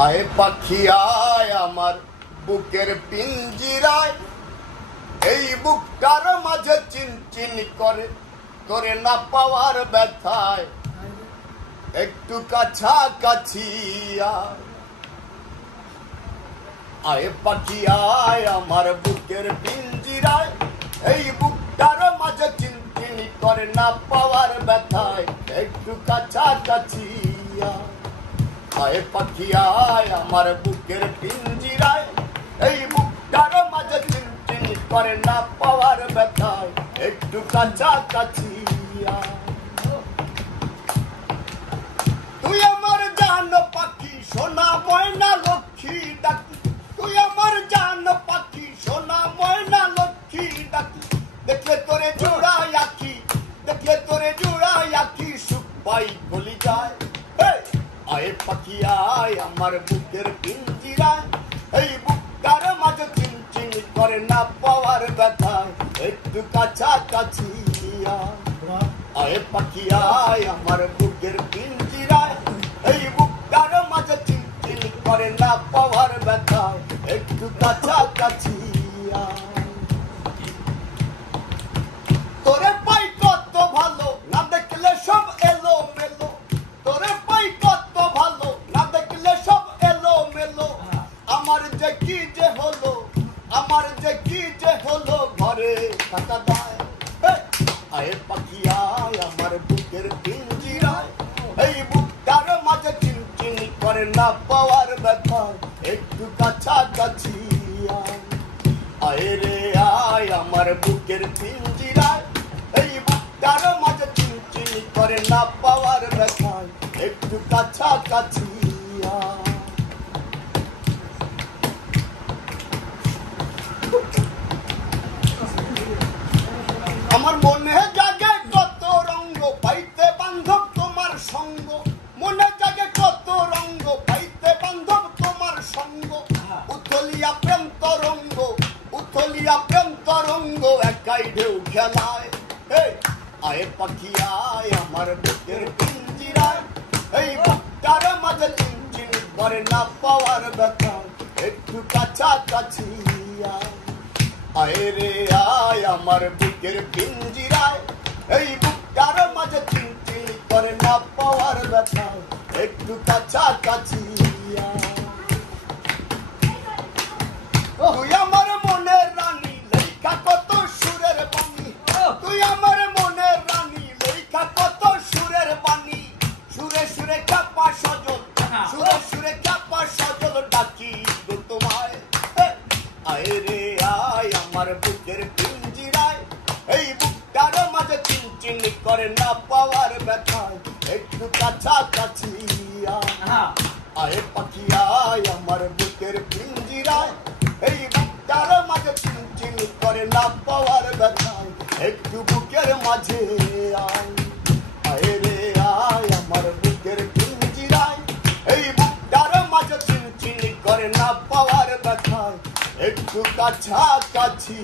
আয় পাখি আয় আমার বুকের পিঞ্জিরায়, এই বুকটার মাঝে চিনচিন করে তোরে না পাওয়ার ব্যথায়, একটু কাছাকাছি আয় পাখি আয় আমার বুকের পিঞ্জিরায়, এই বুকটার মাঝে চিনচিন করে না পাওয়ার ব্যথায়, একটু কাছাকাছি আয় পাখি আয় আমার বুকের পিঞ্জিরায়, এই বুকটার মাঝে চিনচিন করে না পাওয়ার ব্যথায়, একটু কাছাকাছি তুই আমার জান পাখি সোনা ময়না লক্ষ্মী ডাকি, তুই আমার জান পাখি সোনা ময়না লক্ষ্মী ডাকি, দেখলে তোরে জোড়াই আঁকি, দেখলে তোরে জোড়াই আঁকি, সুখ পাই গলি যায়। আয় পাখি আয় আমার বুকের পিঞ্জিরায়, এই বুকটার মাঝে চিনচিন করে না পাওয়ার ব্যথায়, একটু কাছাকাছি আয় পাখি আয় আমার বুকের পিঞ্জিরায়, এই বুকটার মাঝে চিনচিন করে না পাওয়ার ব্যথায়, একটু কাছাকাছি তোরে পাই কত ভালো না দেখলে সব এলো মেলো, তোরে পাই কত ভালো না দেখলে সব এলো মেলো, আমার যে কি যে হলো, আমার যে কি যে হলো, ঘরে থাকা দায়। আয় পাখি আয় আমার বুকের পিঞ্জিরায়, এই বুকটার মাঝে চিনচিন করে না পাওয়ার ব্যথায়, একটু কাছাকাছি আয় রে আয় আমার বুকের পিঞ্জিরায়, এই বুকটার মাঝে চিনচিন করে না পাওয়ার ব্যথায়, একটু কাছাকাছি আমার মনে জাগে কত রঙ্গ পাইতে বান্ধব তোমার সঙ্গ, মনে জাগে কত রঙ্গ পাইতে বান্ধব তোমার সঙ্গ, উথলিয়া প্রেম তরঙ্গ, উথলিয়া প্রেম তরঙ্গ একাই ঢেউ খেলায়। আয় পাখি আয় আমার বুকের পিঞ্জিরায়, এই বুকটার মাঝে চিনচিন করে না পাওয়ার ব্যথায়, একটু কাছাকাছি আয় রে আয় আমার বুকের পিঞ্জিরায়, এই বুকটার মাঝে চিনচিন করে না পাওয়ার ব্যথায়, একটু কাছাকাছি তুই আমার মনের রানী লেখা কত সুরের বাণী, তুই আমার মনের রানী লেখা কত সুরের বাণী, সুরে সুরে চাপা সজল, সুরে সুরে চাপা সজল ডাকি তোমায়। আয় রে আয় আমার বুকের পিঞ্জিরায়, এই বুকটার মাঝে চিনচিন করে না পাওয়ার ব্যথায়, একটু কাছাকাছি আয় পাখি আয় আমার বুকের পিঞ্জিরায়, এই বুকটার মাঝে চিনচিন করে না পাওয়ার ব্যথায়, একটু বুকের মাঝে আয় রে আয় আমার বুকের পিঞ্জিরায়, এই বুকটার মাঝে চিনচিন করে না পাওয়ার ব্যথায়, একটু কাছাকাছি